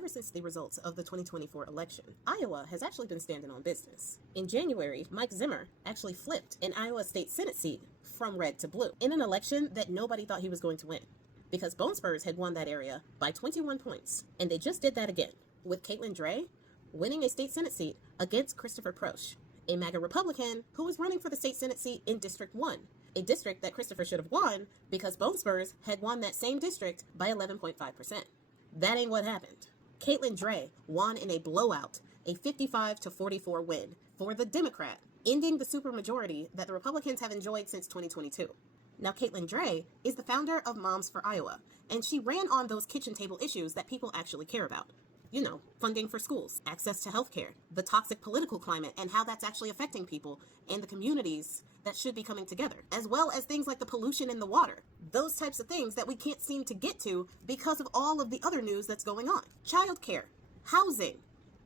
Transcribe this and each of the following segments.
ever since the results of the 2024 election, Iowa has actually been standing on business. In January, Mike Zimmer actually flipped an Iowa State Senate seat from red to blue in an election that nobody thought he was going to win, because Bone Spurs had won that area by 21 points, and they just did that again, with Caitlin Dray winning a state Senate seat against Christopher Prosch, a MAGA Republican who was running for the state Senate seat in District 1, a district that Christopher should have won because Bone Spurs had won that same district by 11.5%. That ain't what happened. Caitlin Dray won in a blowout, a 55-44 win for the Democrat, ending the supermajority that the Republicans have enjoyed since 2022. Now, Caitlin Dray is the founder of Moms for Iowa, and she ran on those kitchen table issues that people actually care about. You know, funding for schools, access to healthcare, the toxic political climate, and how that's actually affecting people and the communities that should be coming together, as well as things like the pollution in the water. Those types of things that we can't seem to get to because of all of the other news that's going on. Childcare, housing,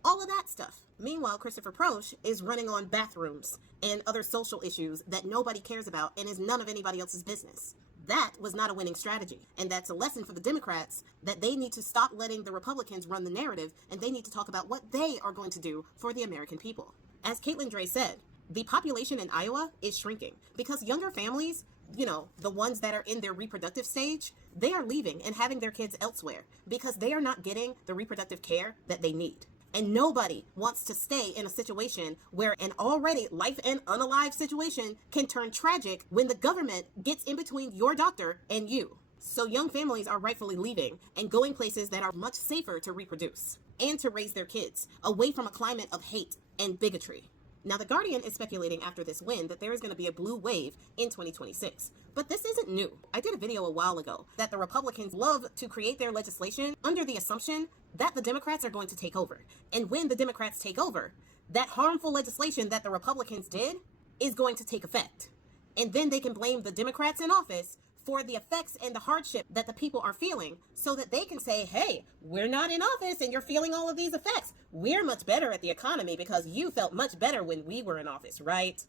all of that stuff. Meanwhile, Christopher Prosch is running on bathrooms and other social issues that nobody cares about and is none of anybody else's business. That was not a winning strategy. And that's a lesson for the Democrats that they need to stop letting the Republicans run the narrative, and they need to talk about what they are going to do for the American people. As Caitlin Dray said, the population in Iowa is shrinking because younger families, you know, the ones that are in their reproductive stage, they are leaving and having their kids elsewhere because they are not getting the reproductive care that they need. And nobody wants to stay in a situation where an already life and unalive situation can turn tragic when the government gets in between your doctor and you. So young families are rightfully leaving and going places that are much safer to reproduce and to raise their kids away from a climate of hate and bigotry. Now, The Guardian is speculating after this win that there is going to be a blue wave in 2026. But this isn't new. I did a video a while ago that the Republicans love to create their legislation under the assumption that the Democrats are going to take over. And when the Democrats take over, that harmful legislation that the Republicans did is going to take effect. And then they can blame the Democrats in office for the effects and the hardship that the people are feeling so that they can say, hey, we're not in office and you're feeling all of these effects. We're much better at the economy because you felt much better when we were in office, right?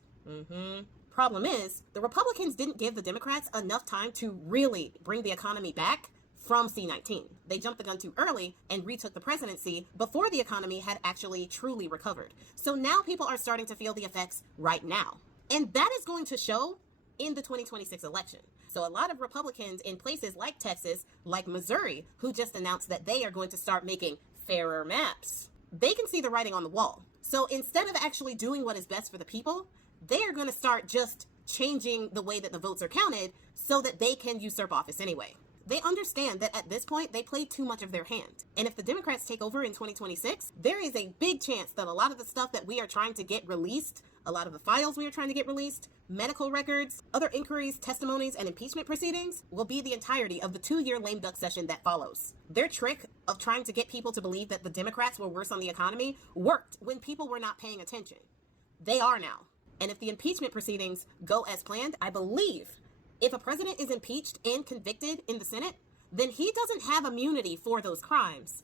Problem is, the Republicans didn't give the Democrats enough time to really bring the economy back from C-19. They jumped the gun too early and retook the presidency before the economy had actually truly recovered. So now people are starting to feel the effects right now. And that is going to show in the 2026 election. So a lot of Republicans in places like Texas, like Missouri, who just announced that they are going to start making fairer maps, they can see the writing on the wall. So instead of actually doing what is best for the people, they are going to start just changing the way that the votes are counted so that they can usurp office anyway. They understand that at this point, they played too much of their hand. And if the Democrats take over in 2026, there is a big chance that a lot of the stuff that we are trying to get released, a lot of the files we are trying to get released, medical records, other inquiries, testimonies, and impeachment proceedings will be the entirety of the 2-year lame duck session that follows. Their trick of trying to get people to believe that the Democrats were worse on the economy worked when people were not paying attention. They are now. And if the impeachment proceedings go as planned, I believe if a president is impeached and convicted in the Senate, then he doesn't have immunity for those crimes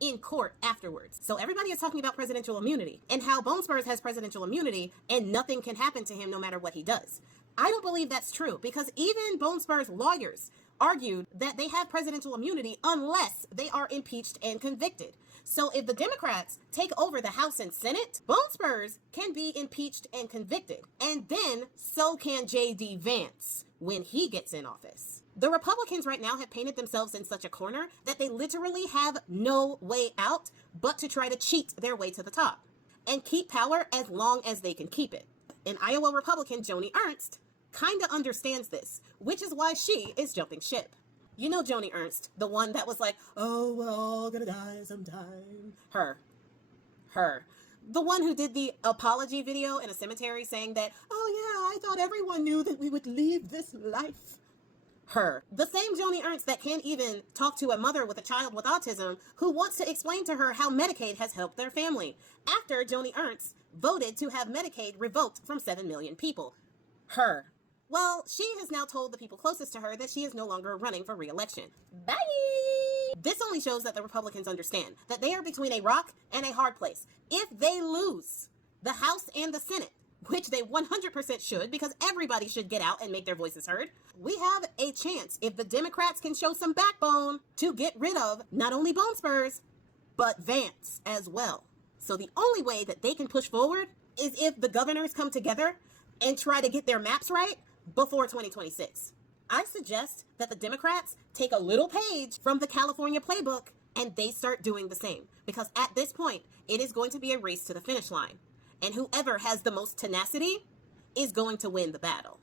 in court afterwards. So everybody is talking about presidential immunity and how Bone Spurs has presidential immunity and nothing can happen to him no matter what he does. I don't believe that's true because even Bone Spurs lawyers argued that they have presidential immunity unless they are impeached and convicted. So if the Democrats take over the House and Senate, Bone Spurs can be impeached and convicted. And then so can J.D. Vance when he gets in office. The Republicans right now have painted themselves in such a corner that they literally have no way out but to try to cheat their way to the top and keep power as long as they can keep it. And Iowa Republican Joni Ernst kind of understands this, which is why she is jumping ship. You know Joni Ernst, the one that was like, oh, we're all gonna die sometime. Her. The one who did the apology video in a cemetery saying that, oh yeah, I thought everyone knew that we would leave this life. Her. The same Joni Ernst that can't even talk to a mother with a child with autism who wants to explain to her how Medicaid has helped their family after Joni Ernst voted to have Medicaid revoked from 7 million people. Her. Well, she has now told the people closest to her that she is no longer running for re-election. Bye! This only shows that the Republicans understand that they are between a rock and a hard place. If they lose the House and the Senate, which they 100% should, because everybody should get out and make their voices heard, we have a chance, if the Democrats can show some backbone, to get rid of not only Bone Spurs, but Vance as well. So the only way that they can push forward is if the governors come together and try to get their maps right before 2026. I suggest that the Democrats take a little page from the California playbook and they start doing the same. Because at this point, it is going to be a race to the finish line. And whoever has the most tenacity is going to win the battle.